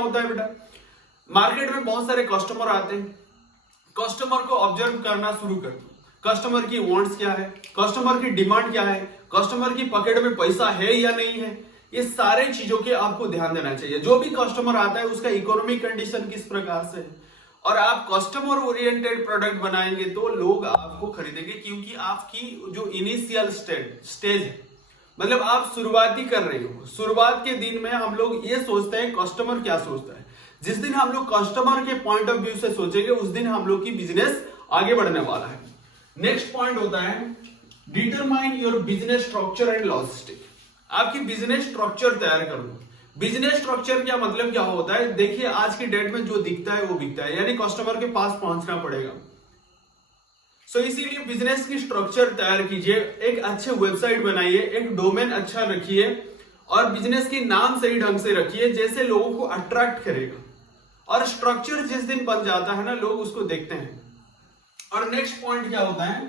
होता है बेटा, मार्केट में बहुत सारे कस्टमर आते हैं, कस्टमर को ऑब्जर्व करना शुरू कर दो, कस्टमर की वांट्स क्या है, कस्टमर की डिमांड क्या है, कस्टमर की पॉकेट में पैसा है या नहीं है, ये सारे चीजों के आपको ध्यान देना चाहिए। जो भी कस्टमर आता है उसका इकोनॉमिक कंडीशन किस प्रकार से है, और आप कस्टमर ओरिएंटेड प्रोडक्ट बनाएंगे तो लोग आपको खरीदेंगे, क्योंकि आपकी जो इनिशियल स्टेज है, मतलब आप शुरुआती कर रहे हो, शुरुआत के दिन में हम लोग ये सोचते हैं कस्टमर क्या सोचता है। जिस दिन हम लोग कस्टमर के पॉइंट ऑफ व्यू से सोचेंगे उस दिन हम लोग की बिजनेस आगे बढ़ने वाला है। नेक्स्ट पॉइंट होता है determine your business structure and logistic. आपकी बिजनेस स्ट्रक्चर तैयार कर लो। बिजनेस स्ट्रक्चर क्या मतलब क्या होता है, देखिए आज की डेट में जो दिखता है वो बिकता है, यानी कस्टमर के पास पहुंचना पड़ेगा। इसीलिए बिजनेस की स्ट्रक्चर तैयार कीजिए, एक अच्छे वेबसाइट बनाइए, एक डोमेन अच्छा रखिए और बिजनेस की नाम सही ढंग से रखिए जैसे लोगों को अट्रैक्ट करेगा। और स्ट्रक्चर जिस दिन बन जाता है ना, लोग उसको देखते हैं। और नेक्स्ट पॉइंट क्या होता है,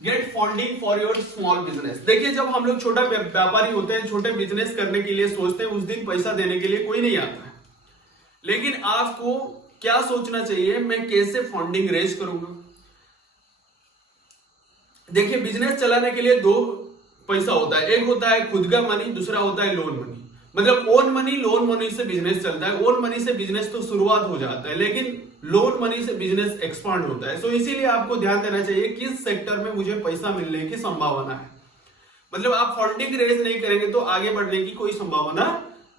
get funding for your small business. देखिए जब हम लोग छोटा व्यापारी होते हैं, छोटे बिजनेस करने के लिए सोचते हैं, उस दिन पैसा देने के लिए कोई नहीं आता है। लेकिन आपको क्या सोचना चाहिए, मैं कैसे फंडिंग रेज करूंगा। देखिए बिजनेस चलाने के लिए दो पैसा होता है, एक होता है खुद का मनी, दूसरा होता है लोन मनी। मतलब ओन मनी, लोन मनी से बिजनेस चलता है। ओन मनी से बिजनेस तो शुरुआत हो जाता है, लेकिन लोन मनी से बिजनेस एक्सपांड होता है। इसीलिए आपको ध्यान देना चाहिए किस सेक्टर में मुझे पैसा मिलने की संभावना है। मतलब आप फंडिंग रेज नहीं करेंगे तो आगे बढ़ने की कोई संभावना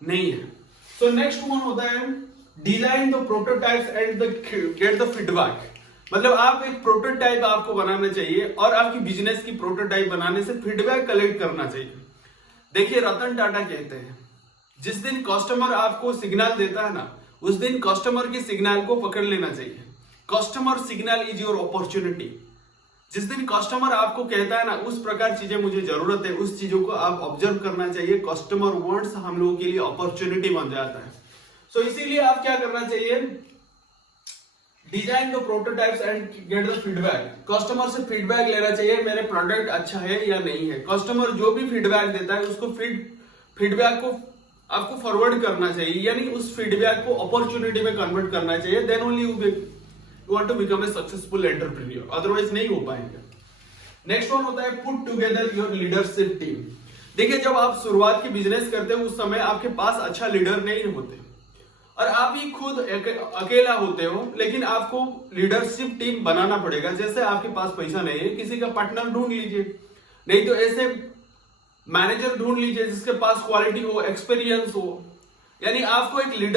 नहीं है। नेक्स्ट वन होता है design the prototypes and get the feedback. मतलब आप एक प्रोटोटाइप आपको बनाना चाहिए और आपकी बिजनेस की प्रोटोटाइप बनाने से फीडबैक कलेक्ट करना चाहिए। देखिए रतन टाटा कहते हैं जिस दिन कस्टमर आपको सिग्नल देता है ना, उस दिन कस्टमर की सिग्नल को पकड़ लेना चाहिए। Customer signal is your opportunity. जिस दिन कस्टमर आपको कहता है ना, उस प्रकार चीजें मुझे जरूरत है, उस चीजों को आप ऑब्जर्व करना चाहिए। कस्टमर वांट्स हम लोगों के लिए अपॉर्चुनिटी बन जाता है। इसीलिए आप क्या करना चाहिए, design the prototypes and get the feedback. Customer से फीडबैक लेना चाहिए, मेरे प्रोडक्ट अच्छा है या नहीं है। कस्टमर जो भी फीडबैक देता है उसको फीडबैक को आपको फॉरवर्ड करना चाहिए, यानी उस फीडबैक को अपॉर्चुनिटी में कन्वर्ट करना चाहिए। Then only you want to become a successful entrepreneur, otherwise नहीं हो पाएंगे। नेक्स्ट वन होता है put together your leadership team. देखिए जब आप शुरुआत की बिजनेस करते हैं उस समय आपके पास अच्छा लीडर नहीं होते और आप ही खुद अकेला होते हो, लेकिन आपको लीडरशिप टीम बनाना पड़ेगा। जैसे आपके पास पैसा नहीं है, किसी का पार्टनर ढूंढ लीजिए, नहीं तो ऐसे मैनेजर ढूंढ लीजिए जिसके पास क्वालिटी हो, एक्सपीरियंस हो। यानी आपको एक लीडर